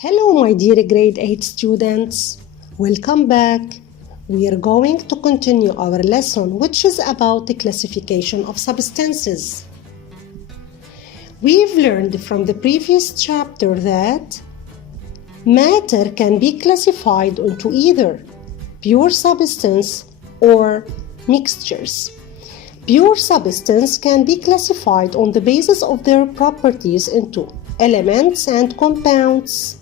Hello my dear grade 8 students, welcome back. We are going to continue our lesson which is about the classification of substances. We've learned from the previous chapter that matter can be classified into either pure substance or mixtures. Pure substance can be classified on the basis of their properties into elements and compounds.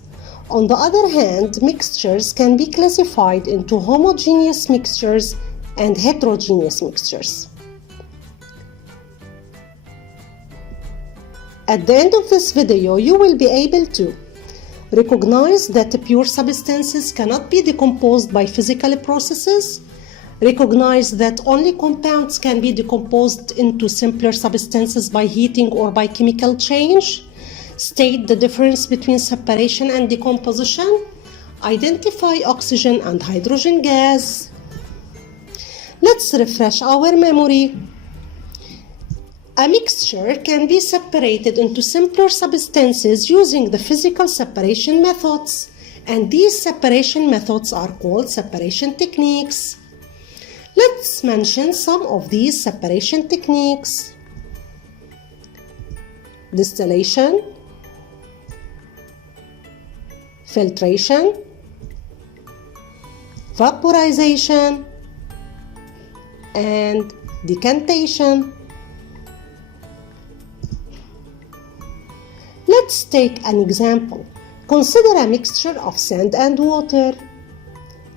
On the other hand, mixtures can be classified into homogeneous mixtures and heterogeneous mixtures. At the end of this video, you will be able to recognize that pure substances cannot be decomposed by physical processes, recognize that only compounds can be decomposed into simpler substances by heating or by chemical change, state the difference between separation and decomposition, identify oxygen and hydrogen gas. Let's refresh our memory. A mixture can be separated into simpler substances using the physical separation methods, and these separation methods are called separation techniques. Let's mention some of these separation techniques. Distillation, filtration, vaporization, and decantation. Let's take an example. Consider a mixture of sand and water.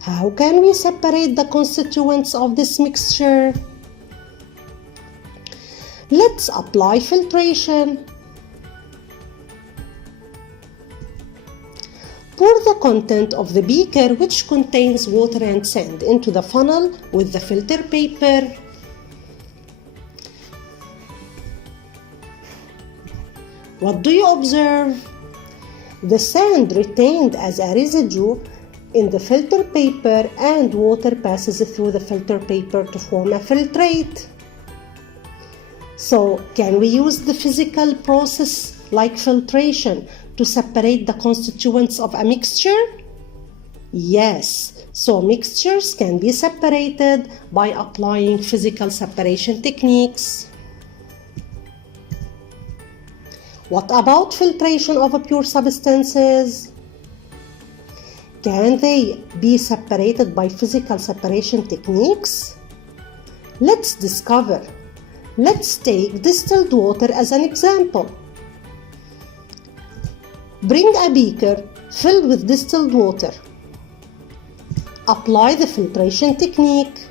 How can we separate the constituents of this mixture? Let's apply filtration. Pour the content of the beaker which contains water and sand into the funnel with the filter paper. What do you observe? The sand retained as a residue in the filter paper and water passes through the filter paper to form a filtrate. So, can we use the physical process like filtration to separate the constituents of a mixture? Yes, so mixtures can be separated by applying physical separation techniques. What about filtration of pure substances? Can they be separated by physical separation techniques? Let's discover. Let's take distilled water as an example. Bring a beaker filled with distilled water. Apply the filtration technique.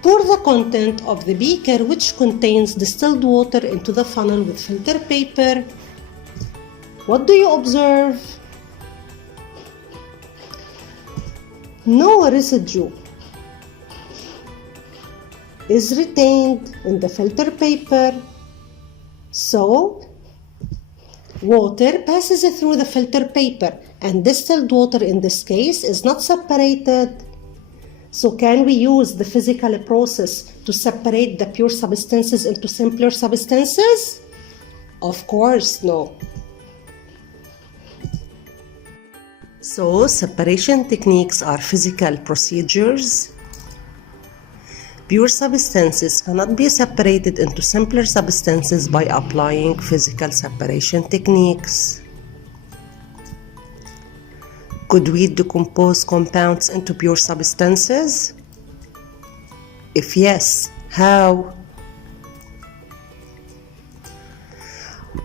Pour the content of the beaker which contains distilled water into the funnel with filter paper. What do you observe? No residue is retained in the filter paper. So, water passes through the filter paper and distilled water in this case is not separated. So can we use the physical process to separate the pure substances into simpler substances? Of course, no. So separation techniques are physical procedures. Pure substances cannot be separated into simpler substances by applying physical separation techniques. Could we decompose compounds into pure substances? If yes, how?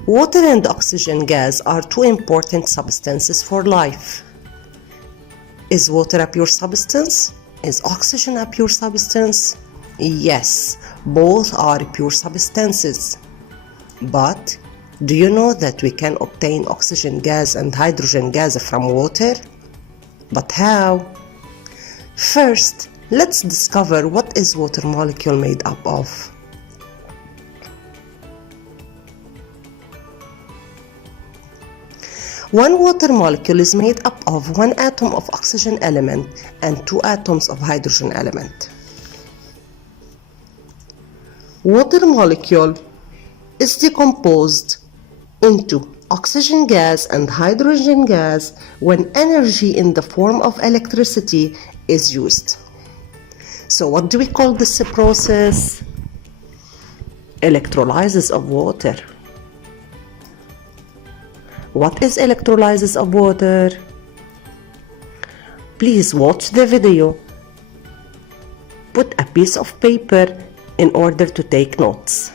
Water and oxygen gas are two important substances for life. Is water a pure substance? Is oxygen a pure substance? Yes, both are pure substances. But do you know that we can obtain oxygen gas and hydrogen gas from water? But how? First, let's discover what is water molecule made up of. One water molecule is made up of one atom of oxygen element and two atoms of hydrogen element. Water molecule is decomposed into oxygen gas and hydrogen gas when energy in the form of electricity is used. So what do we call this process? Electrolysis of water. What is electrolysis of water? Please watch the video. Put a piece of paper in order to take notes.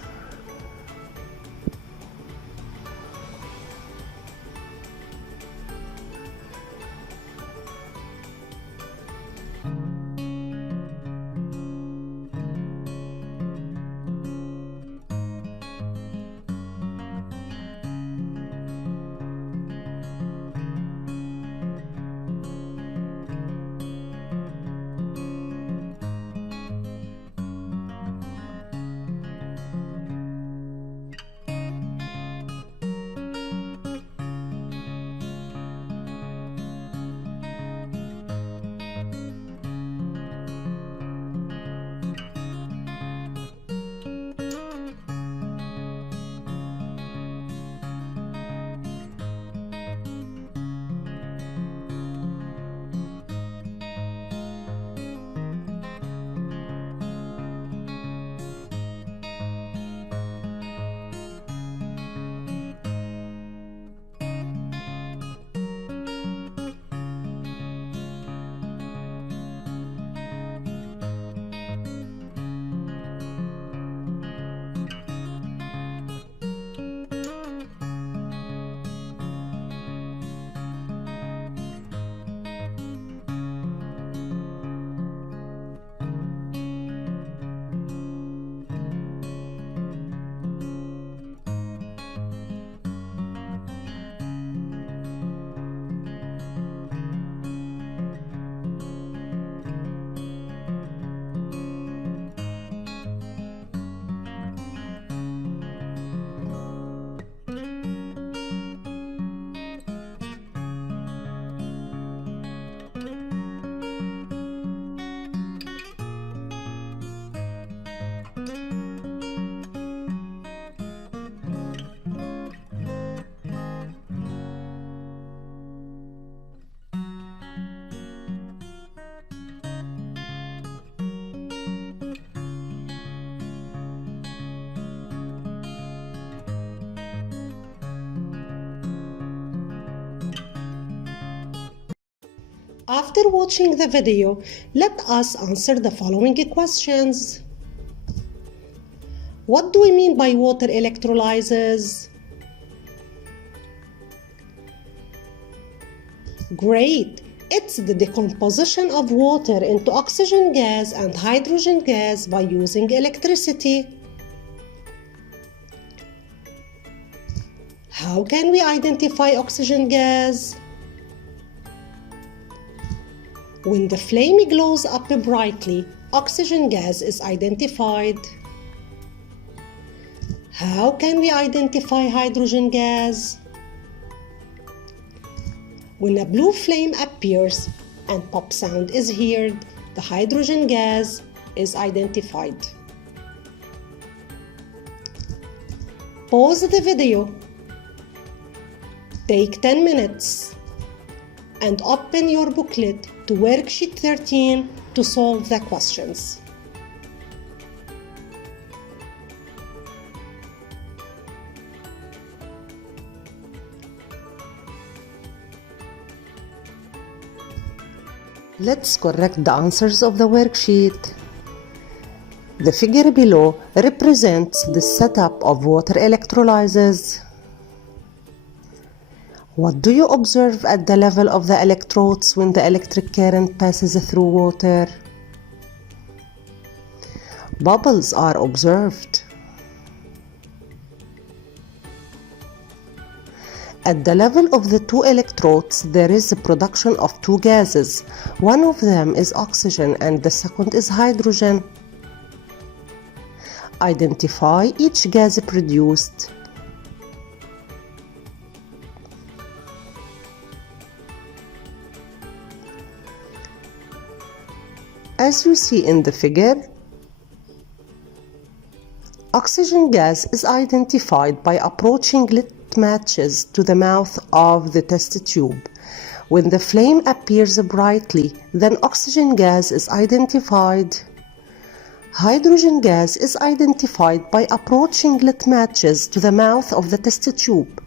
After watching the video, let us answer the following questions. What do we mean by water electrolysis? Great! It's the decomposition of water into oxygen gas and hydrogen gas by using electricity. How can we identify oxygen gas? When the flame glows up brightly, oxygen gas is identified. How can we identify hydrogen gas? When a blue flame appears and pop sound is heard, the hydrogen gas is identified. Pause the video. Take 10 minutes and open your booklet to worksheet 13 to solve the questions. Let's correct the answers of the worksheet. The figure below represents the setup of water electrolysis. What do you observe at the level of the electrodes when the electric current passes through water? Bubbles are observed. At the level of the two electrodes, there is a production of two gases. One of them is oxygen and the second is hydrogen. Identify each gas produced. As you see in the figure, oxygen gas is identified by approaching matches to the mouth of the test tube. When the flame appears brightly, then oxygen gas is identified. Hydrogen gas is identified by approaching lit matches to the mouth of the test tube.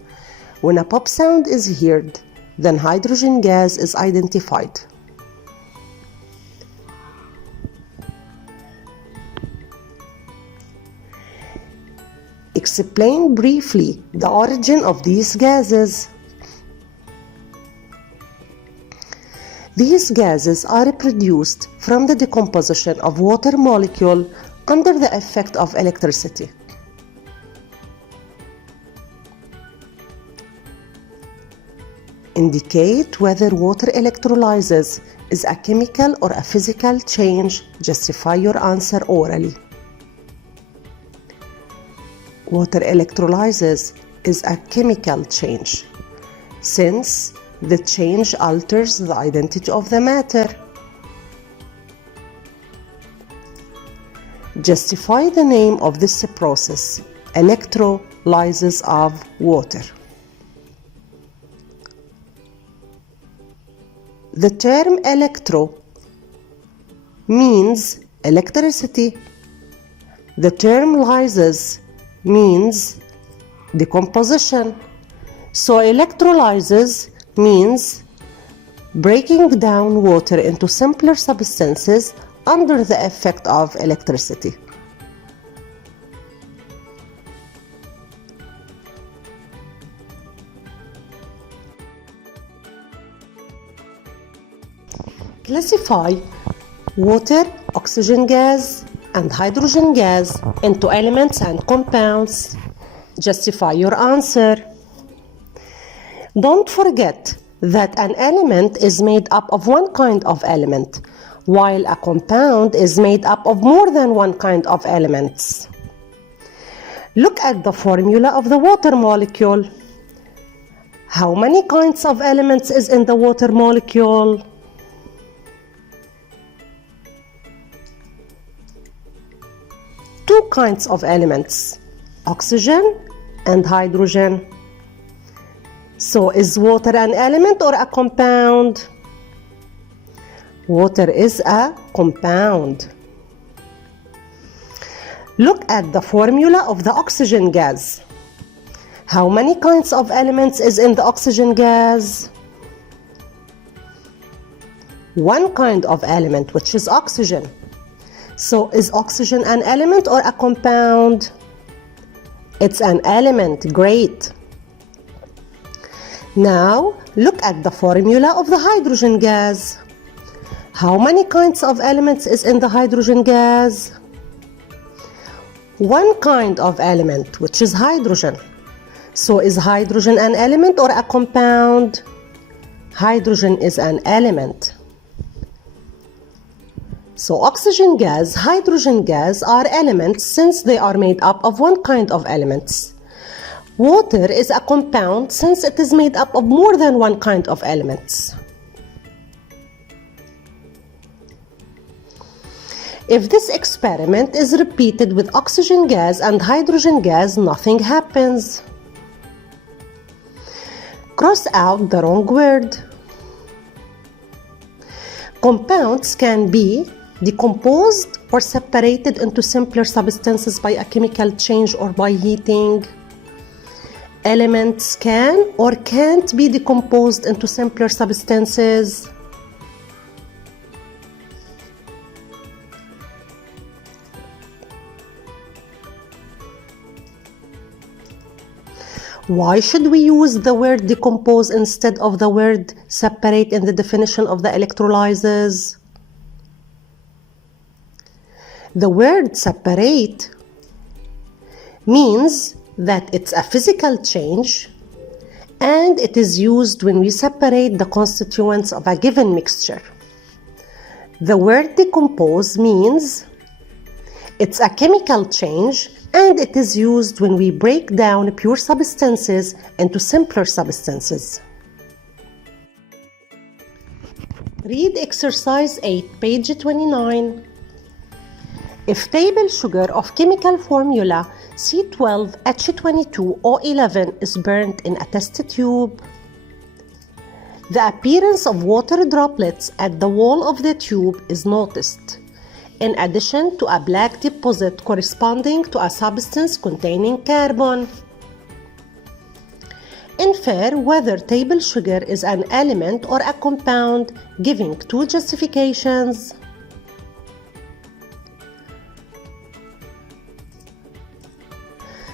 When a pop sound is heard, then hydrogen gas is identified. Explain briefly the origin of these gases. These gases are produced from the decomposition of water molecule under the effect of electricity. Indicate whether water electrolysis is a chemical or a physical change. Justify your answer orally. Water electrolysis is a chemical change, since the change alters the identity of the matter. Justify the name of this process, electrolysis of water. The term electro means electricity. The term lysis means decomposition. So electrolysis means breaking down water into simpler substances under the effect of electricity. Classify water, oxygen gas, and hydrogen gas into elements and compounds. Justify your answer. Don't forget that an element is made up of one kind of element, while a compound is made up of more than one kind of elements. Look at the formula of the water molecule. How many kinds of elements is in the water molecule? Two kinds of elements, oxygen and hydrogen. So is water an element or a compound? Water is a compound. Look at the formula of the oxygen gas. How many kinds of elements is in the oxygen gas? One kind of element, which is oxygen. So is oxygen an element or a compound? It's an element. Great. Now look at the formula of the hydrogen gas. How many kinds of elements is in the hydrogen gas? One kind of element, which is hydrogen. So is hydrogen an element or a compound? Hydrogen is an element. So oxygen gas, hydrogen gas are elements since they are made up of one kind of elements. Water is a compound since it is made up of more than one kind of elements. If this experiment is repeated with oxygen gas and hydrogen gas, nothing happens. Cross out the wrong word. Compounds can be decomposed or separated into simpler substances by a chemical change or by heating. Elements can or can't be decomposed into simpler substances. Why should we use the word decompose instead of the word separate in the definition of the electrolysis? The word separate means that it's a physical change and it is used when we separate the constituents of a given mixture. The word decompose means it's a chemical change and it is used when we break down pure substances into simpler substances. Read exercise 8, page 29. If table sugar of chemical formula C12H22O11 is burnt in a test tube. The appearance of water droplets at the wall of the tube is noticed, in addition to a black deposit corresponding to a substance containing carbon. Infer whether table sugar is an element or a compound, giving two justifications.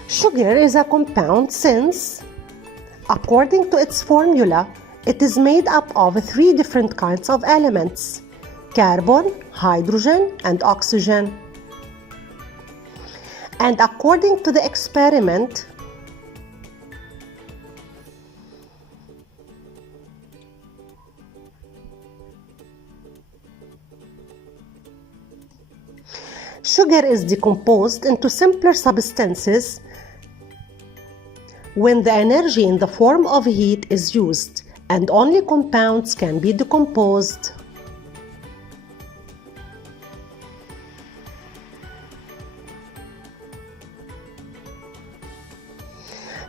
Sugar is a compound since, according to its formula, it is made up of three different kinds of elements: carbon, hydrogen, and oxygen. And according to the experiment, sugar is decomposed into simpler substances when the energy in the form of heat is used, and only compounds can be decomposed.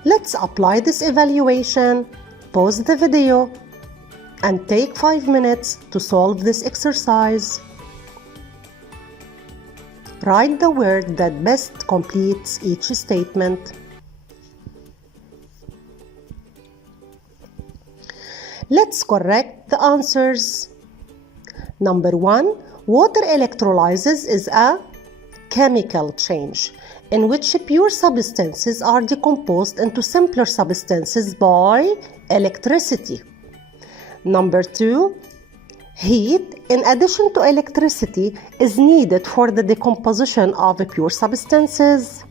Let's apply this evaluation. Pause the video and take 5 minutes to solve this exercise. Write the word that best completes each statement. Let's correct the answers. Number 1, water electrolysis is a chemical change in which pure substances are decomposed into simpler substances by electricity. Number 2, heat, in addition to electricity, is needed for the decomposition of pure substances.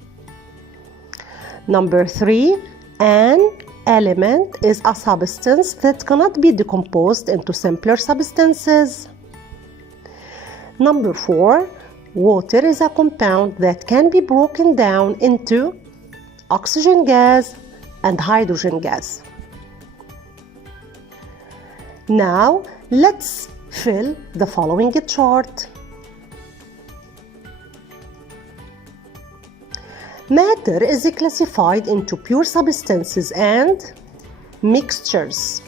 Number 3, an element is a substance that cannot be decomposed into simpler substances. Number 4, water is a compound that can be broken down into oxygen gas and hydrogen gas. Now, let's fill the following chart. Matter is classified into pure substances and mixtures.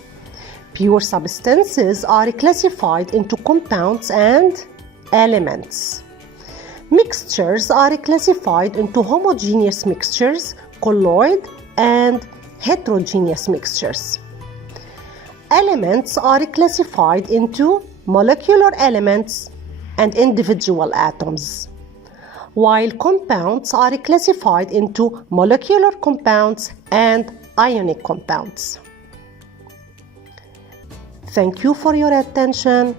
Pure substances are classified into compounds and elements. Mixtures are classified into homogeneous mixtures, colloid, and heterogeneous mixtures. Elements are classified into molecular elements and individual atoms, while compounds are classified into molecular compounds and ionic compounds. Thank you for your attention.